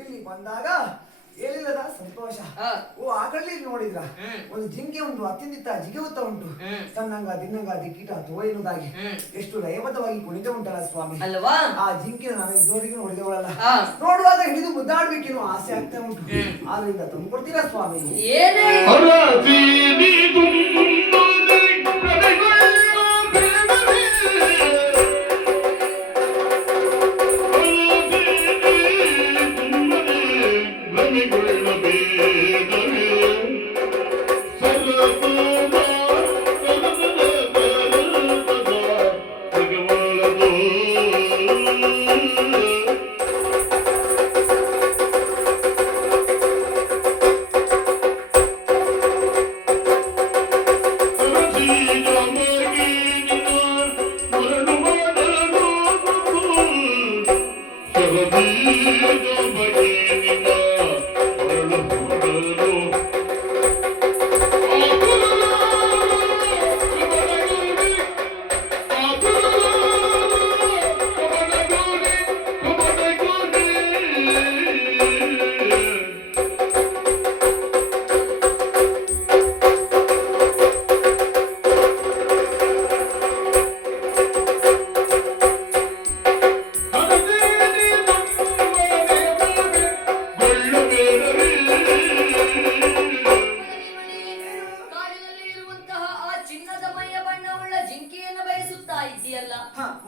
ಇಲ್ಲಿ ಬಂದಾಗ ಎಲ್ಲಿಲ್ಲದ ಸಂತೋಷ. ಓ ಆ ಕಡೆ ನೋಡಿದ್ರ ಒಂದು ಜಿಂಕೆ ಒಂದು ಅತ್ಯಂತ ಜಿಗಿಯುತ್ತಾ ಉಂಟು. ತನ್ನಂಗ ದಿನ್ನಂಗ ದಿಕ್ಕಿಟ ಅಥವಾ ಎನ್ನುವುದಾಗಿ ಎಷ್ಟು ಲಯಬದ್ಧವಾಗಿ ಕುಣಿತ ಉಂಟಲ್ಲ ಸ್ವಾಮಿ ಅಲ್ವಾ. ಆ ಜಿಂಕೆ ನಾನು ಇದುವರೆಗೆ ನೋಡಿದವಳಲ್ಲ, ನೋಡುವಾಗ ಹಿಡಿದು ಮುದ್ದಾಡ್ಬೇಕೇನೋ ಆಸೆ ಆಗ್ತಾ ಉಂಟು. ಆದ್ರಿಂದ ತಂದ್ಕೊಡ್ತೀರಾ ಸ್ವಾಮಿ?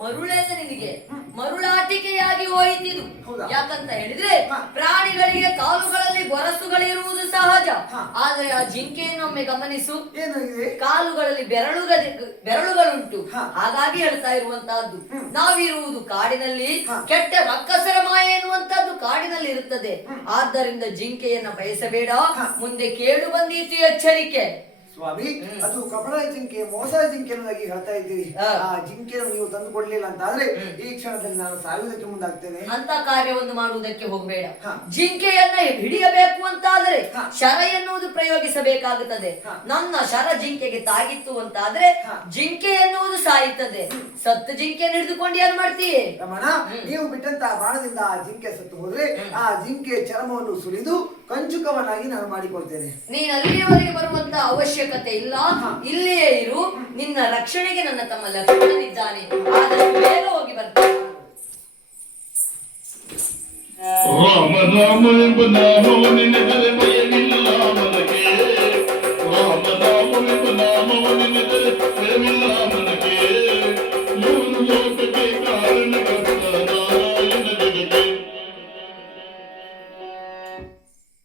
ಮರುಳೆಲ್ಲ ನಿನಗೆ ಮರುಳಾಟಿಕೆಯಾಗಿ ಹೋಯಿತಿದು. ಯಾಕಂತ ಹೇಳಿದ್ರೆ ಪ್ರಾಣಿಗಳಿಗೆ ಕಾಲುಗಳಲ್ಲಿ ಗೊರಸುಗಳಿರುವುದು ಸಹಜ. ಆದ್ರೆ ಆ ಜಿಂಕೆಯನ್ನೊಮ್ಮೆ ಗಮನಿಸು, ಕಾಲುಗಳಲ್ಲಿ ಬೆರಳುಗಳುಂಟು. ಹಾಗಾಗಿ ಹೇಳ್ತಾ ಇರುವಂತಹದ್ದು, ನಾವಿರುವುದು ಕಾಡಿನಲ್ಲಿ, ಕೆಟ್ಟ ರಕ್ಕಸರ ಮಾಯ ಎನ್ನುವಂತಹದ್ದು ಕಾಡಿನಲ್ಲಿ ಇರುತ್ತದೆ. ಆದ್ದರಿಂದ ಜಿಂಕೆಯನ್ನ ಬಯಸಬೇಡ, ಮುಂದೆ ಕೇಳು ಬಂದೀತು ಎಚ್ಚರಿಕೆ. ಸ್ವಾಮಿ, ಅದು ಕಪಡ ಜಿಂಕೆ, ಮೋಸ ಜಿಂಕೆ ಅನ್ನೋದಾಗಿ ಹೇಳ್ತಾ ಇದ್ದೀರಿ. ಆ ಜಿಂಕೆಯನ್ನು ನೀವು ತಂದು ಕೊಡ್ಲಿಲ್ಲ ಅಂತ ಆದ್ರೆ ಈ ಕ್ಷಣದಲ್ಲಿ ನಾನು ಸಾಯುವುದಕ್ಕೆ ಮುಂದಾಗ್ತೇನೆ. ಅಂತ ಕಾರ್ಯವನ್ನು ಮಾಡುವುದಕ್ಕೆ ಹೋಗಬೇಡ. ಜಿಂಕೆಯನ್ನ ಹಿಡಿಯಬೇಕು ಅಂತಾದ್ರೆ ಶರ ಎನ್ನುವುದು ಪ್ರಯೋಗಿಸಬೇಕಾಗುತ್ತದೆ. ನನ್ನ ಶರ ಜಿಂಕೆಗೆ ತಾಗಿತ್ತು ಅಂತಾದ್ರೆ ಜಿಂಕೆ ಎನ್ನುವುದು ಸಾಯುತ್ತದೆ. ಸತ್ತು ಜಿಂಕೆಯನ್ನು ಹಿಡಿದುಕೊಂಡು ಏನ್ ಮಾಡ್ತೀಯೇ? ರಮಣ, ನೀವು ಬಿಟ್ಟಂತ ಬಾಣದಿಂದ ಆ ಜಿಂಕೆ ಸತ್ತು ಹೋದ್ರೆ ಆ ಜಿಂಕೆ ಚರ್ಮವನ್ನು ಸುಲಿದು ಕಂಚುಕವನ್ನಾಗಿ ನಾನು ಮಾಡಿಕೊಳ್ತೇನೆ. ನೀನು ಅಲ್ಲಿಯವರೆಗೆ ಬರುವಂತ ಅವಶ್ಯಕತೆ ಇಲ್ಲ, ಇಲ್ಲಿಯೇ ಇರು. ನಿನ್ನ ರಕ್ಷಣೆಗೆ ನನ್ನ ತಮ್ಮ ಲಕ್ಷ್ಮಣನಿದ್ದಾನೆ. ಆದಷ್ಟು ಬೇಗ ಹೋಗಿ ಬರ್ತೇನೆ. ರಾಮ ರಾಮ ಎಂಬ ನಾಮವು ನಿನಗೆ